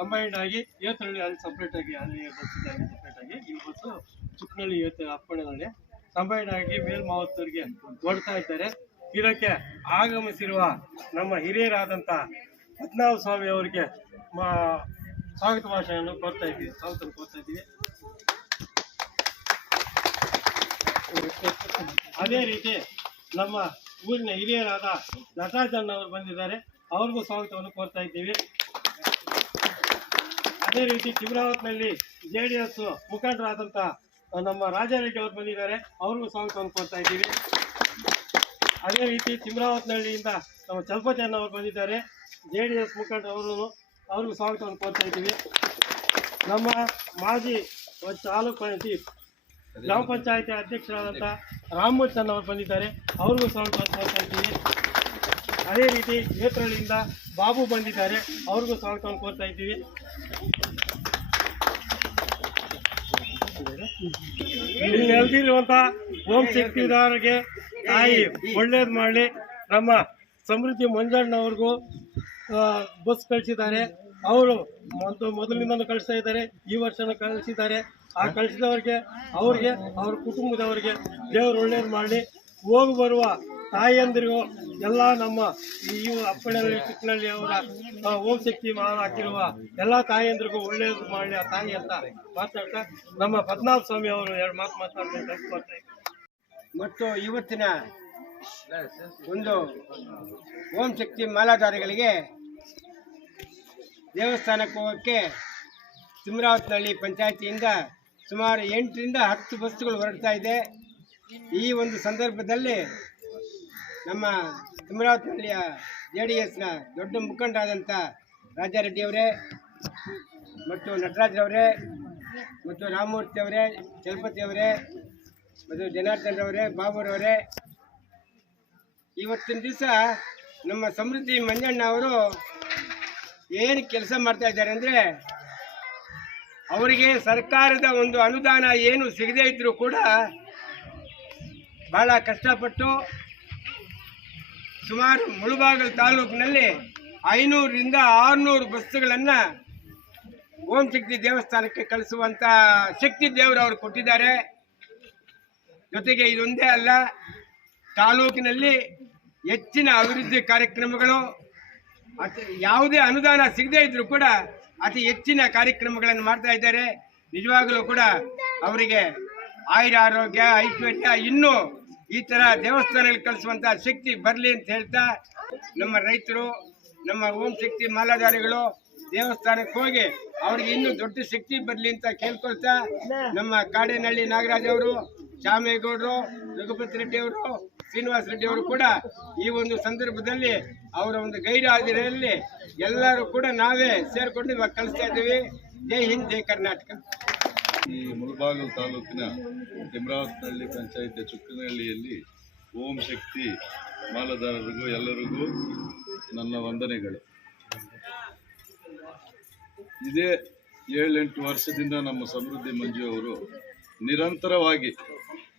Combined ಆಗಿ ಅಲ್ಲಿ separate ಆಗಿ ಅಲ್ಲಿ ಬಸ್ ಸಪ್ರೇಟ್ ಆಗಿ, ಈ ಬಸ್ಸು ಚುಕ್ನಳ್ಳಿ ಏತ ಅಪ್ಪಣೆನಲ್ಲಿ ಕಂಬೈಂಡ್ ಆಗಿ ಮೇಲ್ಮಾವತ್ತೂರಿಗೆ ಓಡ್ತಾ ಇದ್ದಾರೆ. ಇದಕ್ಕೆ ಆಗಮಿಸಿರುವ ನಮ್ಮ ಹಿರಿಯರಾದಂಥ ಪದ್ಮನಾಭ ಸ್ವಾಮಿ ಅವರಿಗೆ ಮಾ- ಸ್ವಾಗತ ಭಾಷೆಯನ್ನು ಕೊಡ್ತಾ ಇದ್ದೀವಿ. ಸ್ವಾಗತ ಕೊಡ್ತಾ ಇದ್ದೀವಿ. ಅದೇ ರೀತಿ ನಮ್ಮ ಊರಿನ ಹಿರಿಯರಾದ ನಟರಾಜನ್ ಅವರು ಬಂದಿದ್ದಾರೆ. ಅವ್ರಿಗೂ ಸ್ವಾಗತವನ್ನು ಕೋರ್ತಾ ಇದ್ದೀವಿ. ಅದೇ ರೀತಿ ಚಿಮರಾವತ್ನಲ್ಲಿ ಜೆ ಡಿ ಎಸ್ ಮುಖಂಡರಾದಂಥ ನಮ್ಮ ರಾಜಾರೆಡ್ಡಿ ಅವರು ಬಂದಿದ್ದಾರೆ. ಅವ್ರಿಗೂ ಸ್ವಾಗತವನ್ನು ಕೋರ್ತಾ ಇದ್ದೀವಿ. ಅದೇ ರೀತಿ ಚಿಮರಾವತ್ನಹಳ್ಳಿಯಿಂದ ನಮ್ಮ ಚಲಪತಿ ಬಂದಿದ್ದಾರೆ ಜೆ ಡಿ ಎಸ್ ಮುಖಂಡರು ಅವ್ರಿಗೂ ಸ್ವಾಗತವನ್ನು ಕೋರ್ತಾ ಇದ್ದೀವಿ. ನಮ್ಮ ಮಾಜಿ ತಾಲೂಕು ಪಂಚಾಯತಿ, ಗ್ರಾಮ ಪಂಚಾಯತಿ ಅಧ್ಯಕ್ಷರಾದಂಥ ರಾಮಮೂರ್ತಿ ಅವರು ಬಂದಿದ್ದಾರೆ. ಅವ್ರಿಗೂ ಸ್ವಾಗತವನ್ನು ಕೋರ್ತಾ ಇದ್ದೀವಿ. ಅದೇ ರೀತಿ ಕ್ಷೇತ್ರಗಳಿಂದ ಬಾಬು ಬಂದಿದ್ದಾರೆ. ಅವ್ರಿಗೂ ಸ್ವಾಗತವನ್ನು ಕೋರ್ತಾ ಇದ್ದೀವಿ. ಇಲ್ಲಿ ನೆಲೆದಿರುವಂತಹ ಓಂ ಶಕ್ತಿದಾರರಿಗೆ ತಾಯಿ ಒಳ್ಳೇದು ಮಾಡಲಿ. ನಮ್ಮ ಸಮೃದ್ಧಿ ಮಂಜಣ್ಣವ್ರಿಗೂ ಬಸ್ ಕಳಿಸಿದ್ದಾರೆ. ಅವರು ಮೊದಲು ಮೊದಲಿಂದನೂ ಕಳಿಸ್ತಾ ಇದ್ದಾರೆ. ಈ ವರ್ಷನೂ ಕಳಿಸಿದ್ದಾರೆ. ಆ ಕಳಿಸಿದವರಿಗೆ, ಅವ್ರಿಗೆ, ಅವ್ರ ಕುಟುಂಬದವರಿಗೆ ದೇವರು ಒಳ್ಳೇದು ಮಾಡಲಿ. ಹೋಗಿ ಬರುವ ತಾಯಿಯಂದಿರಿಗೂ ಎಲ್ಲ ನಮ್ಮ ಈ ಚಿಕ್ಕನಳ್ಳಿ ಅವರ ಓಂ ಶಕ್ತಿ ಹಾಕಿರುವ ಎಲ್ಲ ತಾಯಿಯಂದ್ರಿಗೂ ಒಳ್ಳೆಯದು ಮಾಡಲಿ ಆ ತಾಯಿ ಅಂತ ಮಾತಾಡ್ತಾ ನಮ್ಮ ಪದ್ಮನಾಭ ಸ್ವಾಮಿ ಅವರು ಎರಡು ಮಾತು ಮಾತಾಡ್ತಾರೆ ಮತ್ತು ಇವತ್ತಿನ ಒಂದು ಓಂ ಶಕ್ತಿ ಮಾಲಾಧಾರಿಗಳಿಗೆ ದೇವಸ್ಥಾನಕ್ಕೆ ಹೋಗೋಕ್ಕೆ ತಿಮ್ರಾವತ್ನಹಳ್ಳಿ ಪಂಚಾಯತಿಯಿಂದ ಸುಮಾರು ಎಂಟರಿಂದ ಹತ್ತು ಬಸ್ಸುಗಳು ಹೊರಡ್ತಾ ಇದೆ. ಈ ಒಂದು ಸಂದರ್ಭದಲ್ಲಿ ನಮ್ಮ ತಿಮ್ರಾವತ್ನಹಳ್ಳಿಯ ಜೆ ಡಿ ಎಸ್ನ ದೊಡ್ಡ ಮುಖಂಡರಾದಂಥ ರಾಜಾರೆಡ್ಡಿಯವರೇ ಮತ್ತು ನಟರಾಜ್ರವರೇ ಮತ್ತು ರಾಮಮೂರ್ತಿ ಅವರೇ, ಚಲಪತಿ ಅವರೇ ಮತ್ತು ಜನಾರ್ದನ್ ಅವರೇ ಬಾಬುರವರೇ ಇವತ್ತಿನ ದಿವಸ ನಮ್ಮ ಸಮೃದ್ಧಿ ಮಂಜಣ್ಣ ಅವರು ಏನು ಕೆಲಸ ಮಾಡ್ತಾ ಇದ್ದಾರೆ ಅಂದರೆ ಅವರಿಗೆ ಸರ್ಕಾರದ ಒಂದು ಅನುದಾನ ಏನು ಸಿಗದೇ ಇದ್ರೂ ಕೂಡ ಭಾಳ ಕಷ್ಟಪಟ್ಟು ಸುಮಾರು ಮುಳುಬಾಗಲ್ ತಾಲೂಕಿನಲ್ಲಿ ಐನೂರರಿಂದ ಆರುನೂರು ಬಸ್ಸುಗಳನ್ನು ಓಂ ಶಕ್ತಿ ದೇವಸ್ಥಾನಕ್ಕೆ ಕಳಿಸುವಂಥ ಶಕ್ತಿ ದೇವರು ಅವರು ಕೊಟ್ಟಿದ್ದಾರೆ. ಜೊತೆಗೆ ಇದೊಂದೇ ಅಲ್ಲ, ತಾಲೂಕಿನಲ್ಲಿ ಹೆಚ್ಚಿನ ಅಭಿವೃದ್ಧಿ ಕಾರ್ಯಕ್ರಮಗಳು, ಅತಿ ಯಾವುದೇ ಅನುದಾನ ಸಿಗದೇ ಇದ್ರೂ ಕೂಡ ಅತಿ ಹೆಚ್ಚಿನ ಕಾರ್ಯಕ್ರಮಗಳನ್ನು ಮಾಡ್ತಾ ಇದ್ದಾರೆ. ನಿಜವಾಗಲೂ ಕೂಡ ಅವರಿಗೆ ಆಯುರ ಆರೋಗ್ಯ, ಐಶ್ವರ್ಯ ಇನ್ನೂ ಈ ಥರ ದೇವಸ್ಥಾನದಲ್ಲಿ ಕಳಿಸುವಂಥ ಶಕ್ತಿ ಬರಲಿ ಅಂತ ಹೇಳ್ತಾ ನಮ್ಮ ರೈತರು, ನಮ್ಮ ಓಂ ಶಕ್ತಿ ಮಾಲಾಧಾರಿಗಳು ದೇವಸ್ಥಾನಕ್ಕೆ ಹೋಗಿ ಅವ್ರಿಗೆ ಇನ್ನೂ ದೊಡ್ಡ ಶಕ್ತಿ ಬರಲಿ ಅಂತ ಕೇಳ್ಕೊಳ್ತಾ ನಮ್ಮ ಕಾಡೇನಹಳ್ಳಿ ನಾಗರಾಜ್ ಅವರು ಶ್ಯಾಮೇಗೌಡರು ರಘುಪತಿ ರೆಡ್ಡಿ ಅವರು, ಶ್ರೀನಿವಾಸ ರೆಡ್ಡಿ ಅವರು ಕೂಡ ಈ ಒಂದು ಸಂದರ್ಭದಲ್ಲಿ ಅವರ ಒಂದು ಗೈಡ್ ಹಾಜರಿಯಲ್ಲಿ ಎಲ್ಲರೂ ಕೂಡ ನಾವೇ ಸೇರಿಕೊಂಡು ಇವಾಗ ಕಲಿಸ್ತಾ ಇದ್ದೀವಿ. ಜೈ ಹಿಂದ್, ಜೈ ಕರ್ನಾಟಕ. ಈ ಮುಳಬಾಗಿಲು ತಾಲೂಕಿನ ತಿಮ್ರಾವತ್ನಹಳ್ಳಿ ಪಂಚಾಯಿತಿಯ ಚುಕ್ಕನಹಳ್ಳಿಯಲ್ಲಿ ಓಂ ಶಕ್ತಿ ಮಾಲದಾರರಿಗೂ ಎಲ್ಲರಿಗೂ ನನ್ನ ವಂದನೆಗಳು. ಇದೇ ಏಳೆಂಟು ವರ್ಷದಿಂದ ನಮ್ಮ ಸಮೃದ್ಧಿ ಮಂಜು ಅವರು ನಿರಂತರವಾಗಿ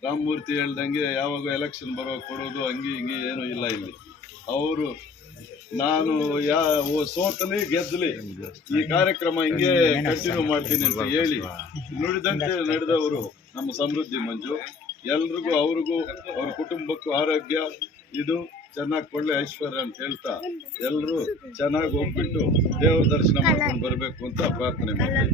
ರಾಮಮೂರ್ತಿ ಹೇಳ್ದಂಗೆ ಯಾವಾಗ ಎಲೆಕ್ಷನ್ ಬರೋ ಕೊಡೋದು ಹಂಗೆ ಹಿಂಗೆ ಏನೂ ಇಲ್ಲ ಇಲ್ಲಿ. ಅವರು ನಾನು ಯಾ ಓ ಸೋತಲಿ ಗೆದ್ದಲಿ ಈ ಕಾರ್ಯಕ್ರಮ ಹಿಂಗೆ ಕಂಟಿನ್ಯೂ ಮಾಡ್ತೀನಿ ಅಂತ ಹೇಳಿ. ನುಡಿದಂತೆ ನಡೆದವರು ನಮ್ಮ ಸಮೃದ್ಧಿ ಮಂಜು. ಎಲ್ರಿಗೂ ಅವ್ರಿಗೂ ಅವ್ರ ಕುಟುಂಬಕ್ಕೂ ಆರೋಗ್ಯ. ಇದು ಚೆನ್ನಾಗಿ ಕೊಳ್ಳೆ ಐಶ್ವರ್ಯ ಅಂತ ಹೇಳ್ತಾ ಎಲ್ಲರೂ ಚೆನ್ನಾಗಿ ಹೋಗ್ಬಿಟ್ಟು ದೇವ್ರ ದರ್ಶನ ಮಾಡ್ಕೊಂಡು ಬರಬೇಕು ಅಂತ ಪ್ರಾರ್ಥನೆ ಮಾಡ್ತೀನಿ.